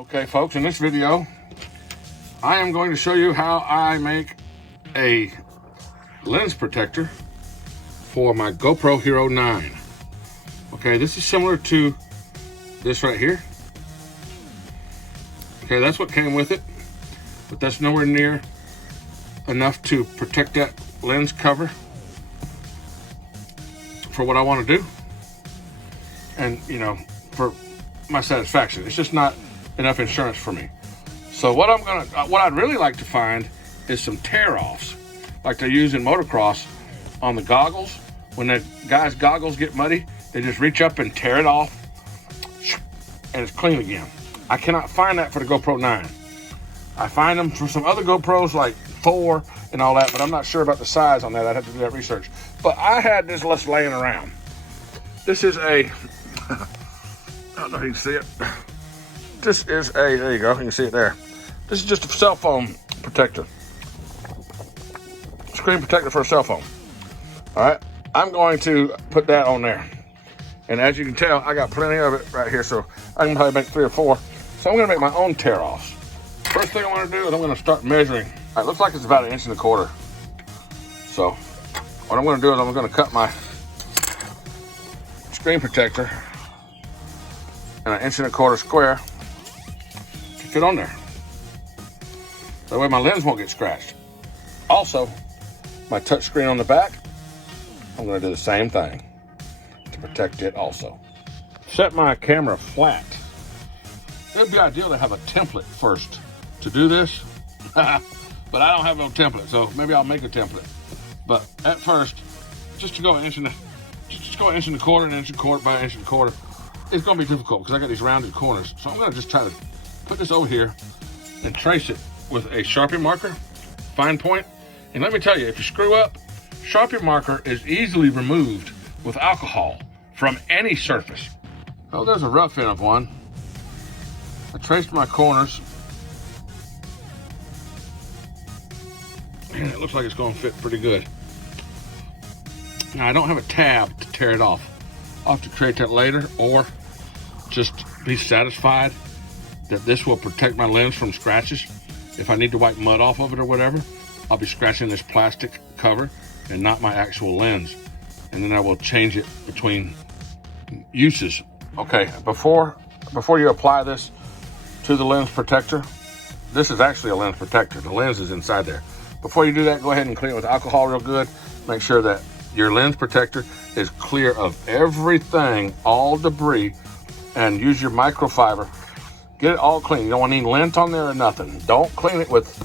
Okay folks, in this video, I am going to show you how I make a lens protector for my GoPro Hero 9. Okay, this is similar to this right here. Okay, that's what came with it, but that's nowhere near enough to protect that lens cover for what I want to do. And, you know, for my satisfaction, it's just not enough insurance for me. So what I'd really like to find is some tear-offs, like they use in motocross on the goggles. When the guy's goggles get muddy, they just reach up and tear it off, and it's clean again. I cannot find that for the GoPro 9. I find them for some other GoPros like 4 and all that, but I'm not sure about the size on that. I'd have to do that research. But I had this list laying around. This is a, I don't know if you can see it. This is a, there you go, you can see it there. This is just a cell phone protector. Screen protector for a cell phone. All right, I'm going to put that on there. And as you can tell, I got plenty of it right here, so I can probably make 3 or 4. So I'm gonna make my own tear-offs. First thing I wanna do is I'm gonna start measuring. All right, looks like it's about 1.25 inches. So what I'm gonna do is I'm gonna cut my screen protector in 1.25 inches square to fit on there. That way my lens won't get scratched. Also, my touch screen on the back, I'm gonna do the same thing to protect it also. Set my camera flat. It would be ideal to have a template first to do this, but I don't have no template, so maybe I'll make a template. But at first, just to go 1.25 inches, just go 1.25 inches, 1.25 inches by 1.25 inches, it's gonna be difficult because I got these rounded corners. So I'm gonna just try to put this over here and trace it with a Sharpie marker, fine point. And let me tell you, if you screw up, Sharpie marker is easily removed with alcohol from any surface. Oh, there's a rough end of one. I traced my corners, and it looks like it's going to fit pretty good. Now, I don't have a tab to tear it off. I'll have to create that later, or just be satisfied that this will protect my lens from scratches. If I need to wipe mud off of it or whatever, I'll be scratching this plastic cover and not my actual lens. And then I will change it between uses. Okay, before you apply this to the lens protector, this is actually a lens protector. The lens is inside there. Before you do that, go ahead and clean it with alcohol real good. Make sure that your lens protector is clear of everything, all debris, and use your microfiber. Get it all clean. You don't want any lint on there or nothing. Don't clean it with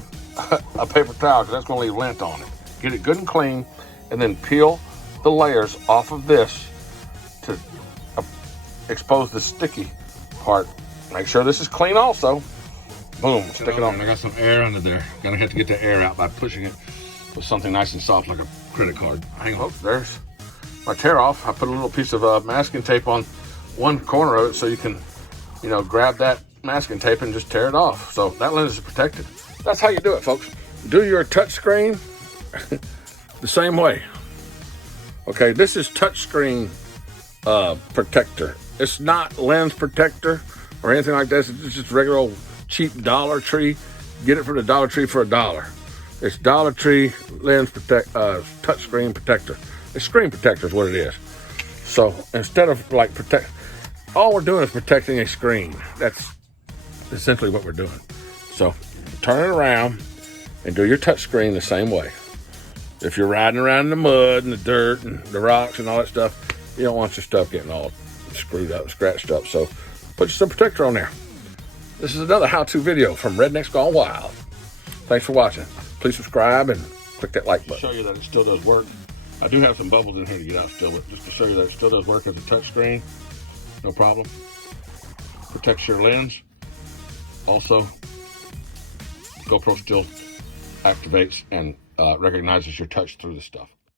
a paper towel because that's going to leave lint on it. Get it good and clean, and then peel the layers off of this to expose the sticky part. Make sure this is clean also. Boom, stick it on. I got some air under there. Gonna have to get the air out by pushing it with something nice and soft like a credit card. Hang on, folks, there's my tear off. I put a little piece of masking tape on one corner of it so you can, you know, grab that masking tape and just tear it off. So that lens is protected. That's how you do it, folks. Do your touch screen the same way. Okay, this is touch screen protector. It's not lens protector or anything like this. It's just regular old cheap Dollar Tree. Get it from the Dollar Tree for $1. It's Dollar Tree lens touch screen protector. It's screen protector is what it is. So instead of like all we're doing is protecting a screen. That's essentially what we're doing. So turn it around and do your touch screen the same way. If you're riding around in the mud and the dirt and the rocks and all that stuff, you don't want your stuff getting all screwed up, scratched up. So put some protector on there. This is another how-to video from Rednecks Gone Wild. Thanks for watching. Please subscribe and click that like button. To show you that it still does work. I do have some bubbles in here to get out still, but just to show you that it still does work as a touch screen. No problem. Protects your lens. Also, GoPro still activates and recognizes your touch through the stuff.